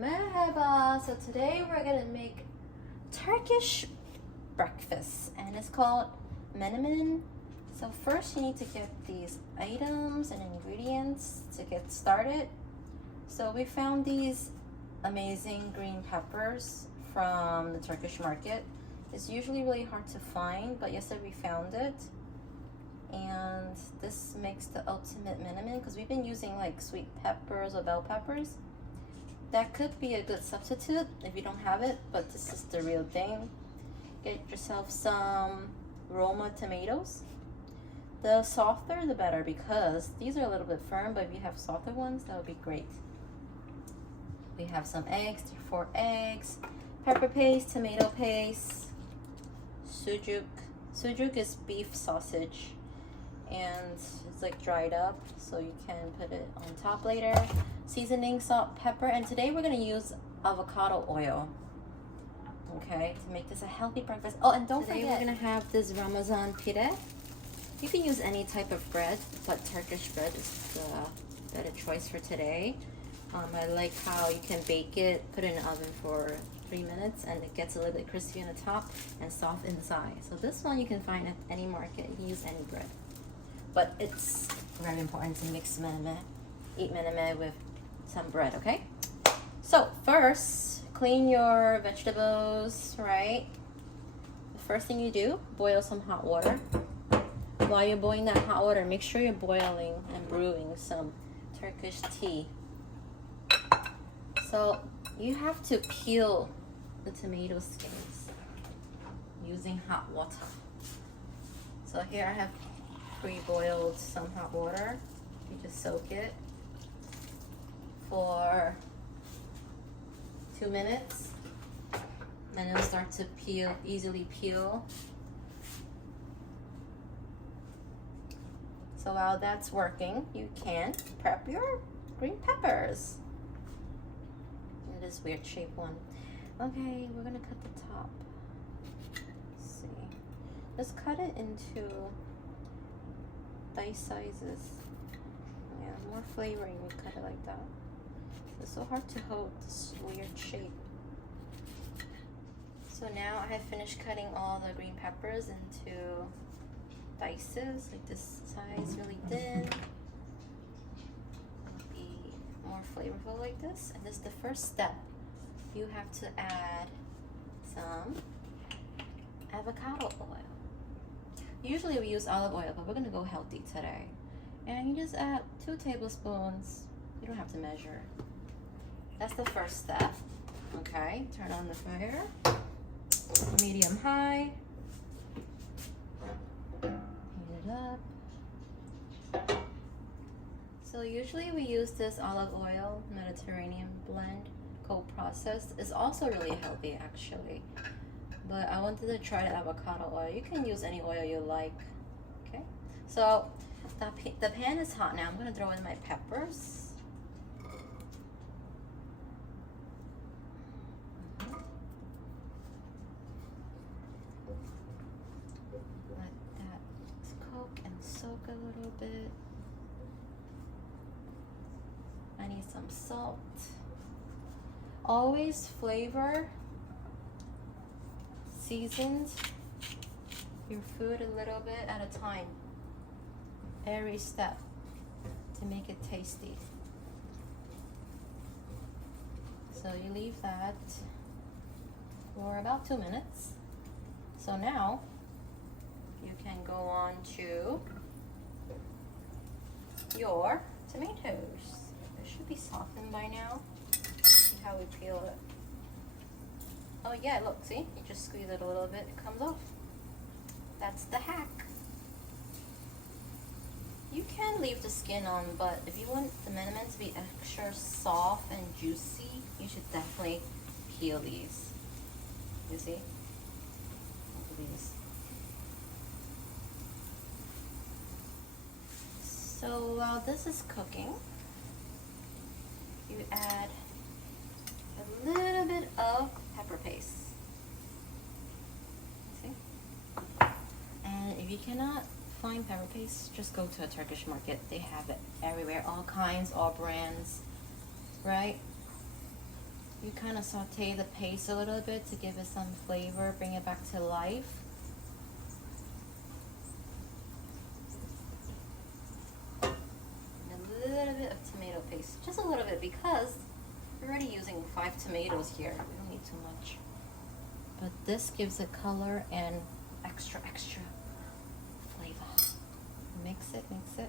Merhaba. So today we're gonna make Turkish breakfast and it's called Menemen. So first you need to get these items and ingredients to get started. So we found these amazing green peppers from the Turkish market. It's usually really hard to find, but yesterday we found it. And this makes the ultimate menemen because we've been using like sweet peppers or bell peppers. That could be a good substitute if you don't have it, but this is the real thing. Get yourself some Roma tomatoes. The softer the better because these are a little bit firm, but if you have softer ones, that would be great. We have some eggs, 4 eggs, pepper paste, tomato paste, suçuk. Suçuk is beef sausage and it's like dried up, so you can put it on top later. Seasoning, salt, pepper, and today we're gonna use avocado oil, okay, to make this a healthy breakfast. Oh, and don't forget, we're gonna have this Ramazan pide. You can use any type of bread, but Turkish bread is the better choice for today. I like how you can bake it, put it in the oven for 3 minutes, and it gets a little bit crispy on the top and soft inside. So this one you can find at any market. You can use any bread, but it's very important to mix menemen. Eat menemen with some bread, okay? So first, clean your vegetables, right? The first thing you do, boil some hot water. While you're boiling that hot water, make sure you're boiling and brewing some Turkish tea. So you have to peel the tomato skins using hot water. So here I have pre-boiled some hot water. You just soak it for 2 minutes, and it'll start to peel, easily peel. So while that's working, you can prep your green peppers. In this weird shaped one. Okay, we're gonna cut the top. Let's see. Just cut it into dice sizes. Yeah, more flavoring, we cut it like that. It's so hard to hold this weird shape. So now I have finished cutting all the green peppers into dices, like this size, really thin. It'll be more flavorful like this. And this is the first step. You have to add some avocado oil. Usually we use olive oil, but we're gonna go healthy today. And you just add 2 tablespoons. You don't have to measure. That's the first step. Okay, turn on the fire. Medium high. Heat it up. So usually we use this olive oil, Mediterranean blend, cold processed. It's also really healthy actually. But I wanted to try the avocado oil. You can use any oil you like. Okay, so the pan is hot now. I'm gonna throw in my peppers. Let that cook and soak a little bit. I need some salt. Always flavor, seasoned your food a little bit at a time. Every step to make it tasty. So you leave that for about 2 minutes. So now you can go on to your tomatoes. It should be softened by now. See how we peel it. Oh yeah, look, see? You just squeeze it a little bit, it comes off. That's the hack. You can leave the skin on, but if you want the menemen to be extra soft and juicy, you should definitely peel these. You see? Look at these. So while this is cooking, you add a little bit of pepper paste. See? And if you cannot find pepper paste, just go to a Turkish market. They have it everywhere, all kinds, all brands, right? You kind of saute the paste a little bit to give it some flavor, bring it back to life. And a little bit of tomato paste, just a little bit, because we're already using 5 tomatoes here. We don't need too much. But this gives it color and extra flavor. Mix it, mix it.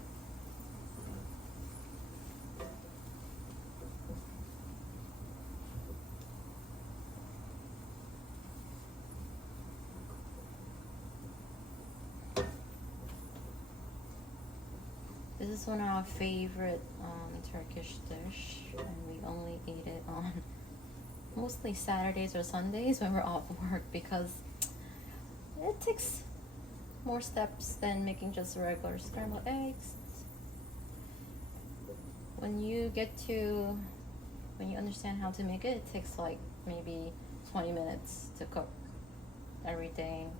This is one of our favorite Turkish dish, and we only eat it on mostly Saturdays or Sundays when we're off work, because it takes more steps than making just regular scrambled eggs. When you understand how to make it, it takes like maybe 20 minutes to cook everything.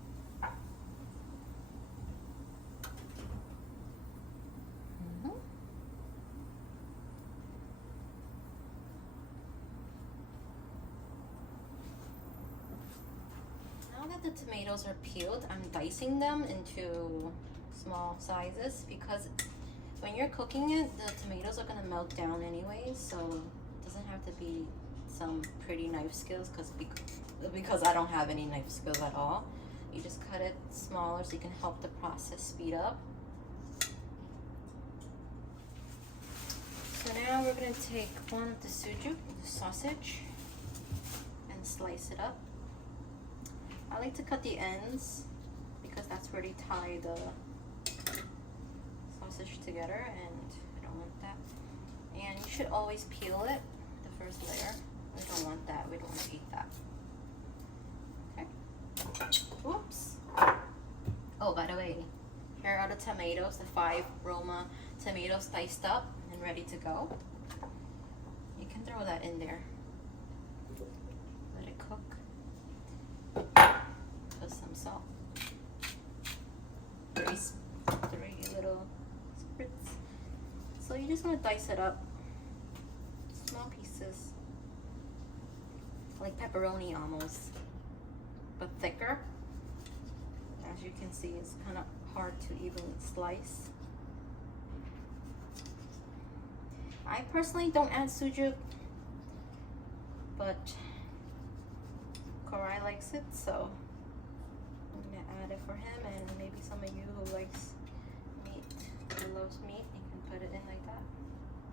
The tomatoes are peeled, I'm dicing them into small sizes, because when you're cooking it, the tomatoes are gonna melt down anyway, so it doesn't have to be some pretty knife skills, because I don't have any knife skills at all. You just cut it smaller so you can help the process speed up. So now we're gonna take one of the suçuk, the sausage, and slice it up. I like to cut the ends because that's where they tie the sausage together, and I don't want that. And you should always peel it, the first layer. We don't want that, we don't want to eat that. Okay. Whoops. Oh, by the way, here are the tomatoes, the 5 Roma tomatoes diced up and ready to go. You can throw that in there. Let it cook. Put some salt. 3 little spritz. So you just want to dice it up, small pieces, like pepperoni almost, but thicker. As you can see, it's kind of hard to even slice. I personally don't add suçuk, but Koray likes it, so I'm gonna add it for him, and maybe some of you who likes meat, who loves meat, you can put it in like that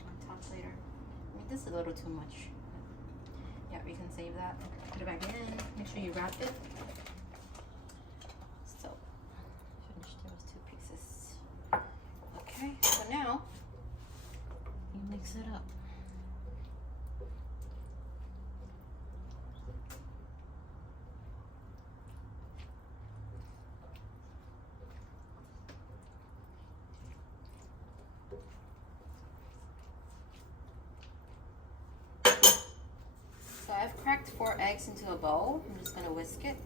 on top later. I mean, this is a little too much. Yeah, we can save that. Put it back in. Make sure you wrap it. So, finish those 2 pieces. Okay, so now you mix it up. So I've cracked 4 eggs into a bowl. I'm just gonna whisk it.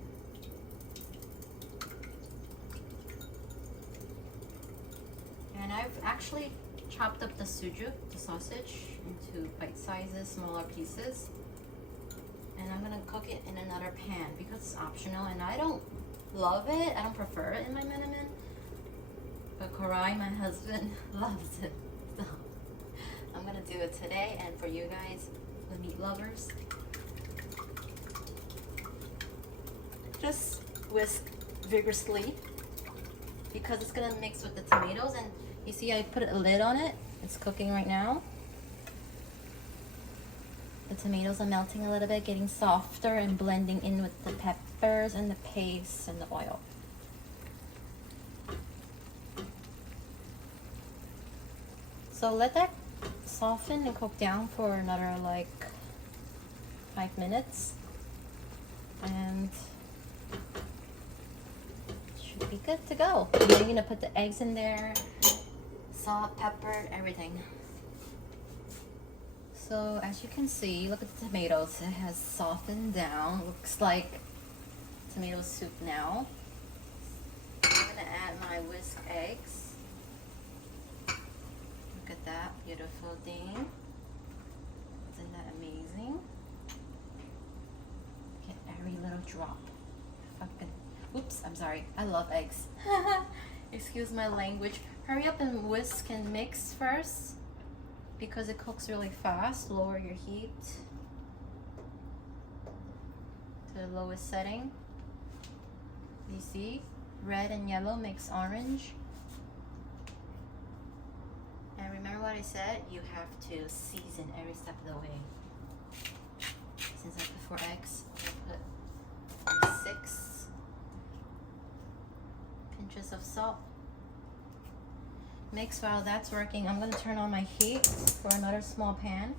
And I've actually chopped up the suçuk, the sausage, into bite sizes, smaller pieces. And I'm gonna cook it in another pan because it's optional, and I don't love it. I don't prefer it in my menemen. But Koray, my husband, loves it. So I'm gonna do it today, and for you guys, the meat lovers, just whisk vigorously because it's gonna mix with the tomatoes. And you see I put a lid on it. It's cooking right now. The tomatoes are melting a little bit, getting softer and blending in with the peppers and the paste and the oil. So let that soften and cook down for another like 5 minutes, and should be good to go. And then you're gonna put the eggs in there, salt, pepper, everything. So as you can see, look at the tomatoes. It has softened down. Looks like tomato soup now. I'm gonna add my whisked eggs. Look at that beautiful thing. Isn't that amazing? drop. Fucking, oops, I'm sorry. I love eggs. Excuse my language. Hurry up and whisk and mix first because it cooks really fast. Lower your heat to the lowest setting. You see, red and yellow makes orange. And remember what I said? You have to season every step of the way. Since I put 4 eggs, I'll put 6 pinches of salt. Mix while that's working. I'm gonna turn on my heat for another small pan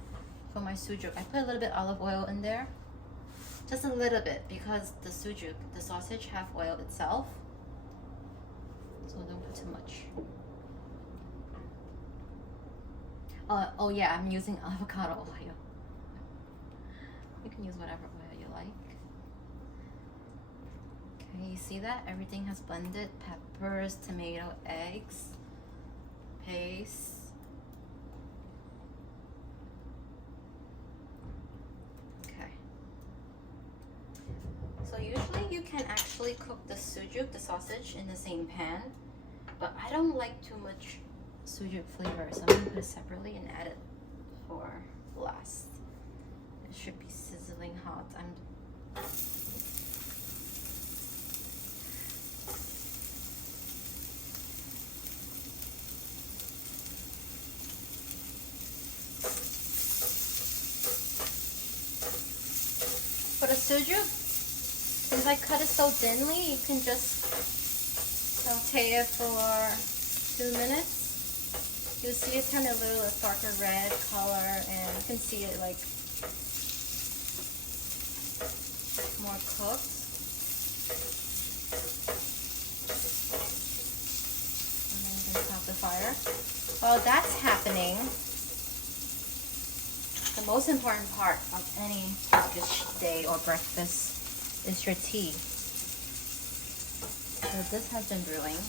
for my sucuk. I put a little bit olive oil in there. Just a little bit because the sucuk, the sausage, have oil itself. So don't put too much. Oh yeah, I'm using avocado oil. You can use whatever oil you like. Okay, you see that? Everything has blended. Peppers, tomato, eggs, paste. Okay. So usually you can actually cook the sucuk, the sausage, in the same pan. But I don't like too much sucuk flavor, so I'm gonna put it separately and add it for last. It should be sizzling hot. For the sucuk, since I cut it so thinly, you can just saute it for 2 minutes. You'll see it turn a little darker red color, and you can see it like more cooked. And then you can stop the fire. While that's happening, the most important part of any Turkish day or breakfast is your tea. So this has been brewing.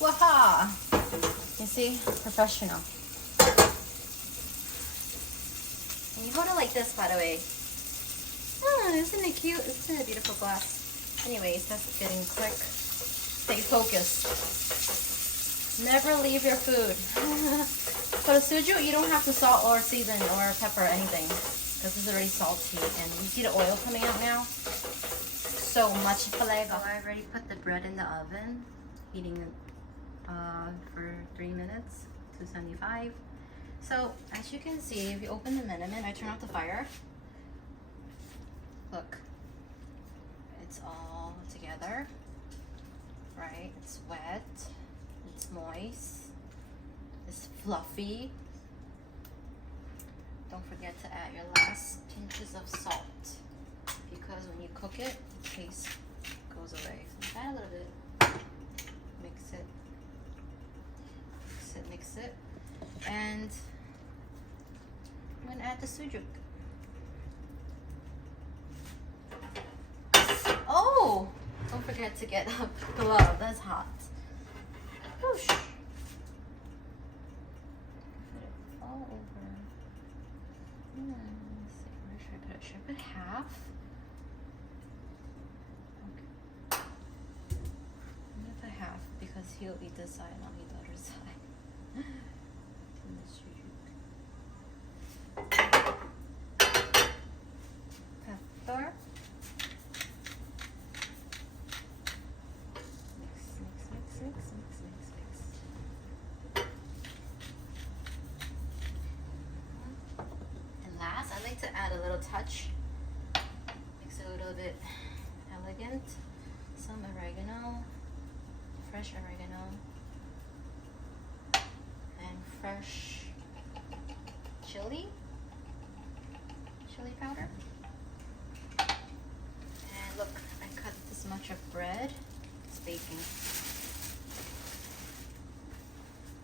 Waha! You see? Professional. And you hold it like this, by the way. Oh, isn't it cute? Isn't it a beautiful glass? Anyways, that's getting quick. Stay focused. Never leave your food. For the sucuk, you don't have to salt or season or pepper or anything because it's already salty. And you see the oil coming out now? So much flavor. I already put the bread in the oven, heating it for 3 minutes, 275. So as you can see, if you open the Menemen, I turn off the fire. Look, it's all together, right? It's wet, it's moist, it's fluffy. Don't forget to add your last pinches of salt because when you cook it, the taste goes away. So add a little bit, mix it. Mix it, and I'm gonna add the sucuk. Oh, don't forget to get a glove. That's hot. Whoosh. Put it all over. Let's see. Where should I put it? Should I put half? Okay. I'm gonna put half because he'll eat this side and I'll eat the other side. Pepper. Mix. And last, I like to add a little touch. Makes it a little bit elegant. Some oregano, fresh oregano. Fresh chili powder. And look, I cut this much of bread. It's baking.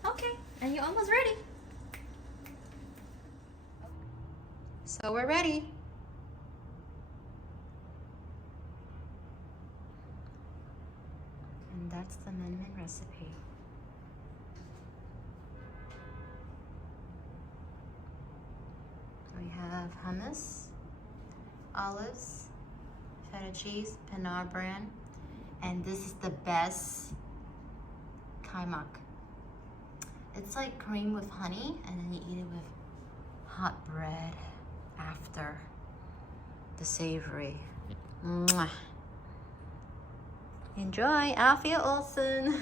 Okay, And you're almost ready. So we're ready. And that's the Menemen recipe. We have hummus, olives, feta cheese, Pinar brand, and this is the best kaymak. It's like cream with honey, and then you eat it with hot bread after the savory. Mwah. Enjoy, Afiyet Olsun.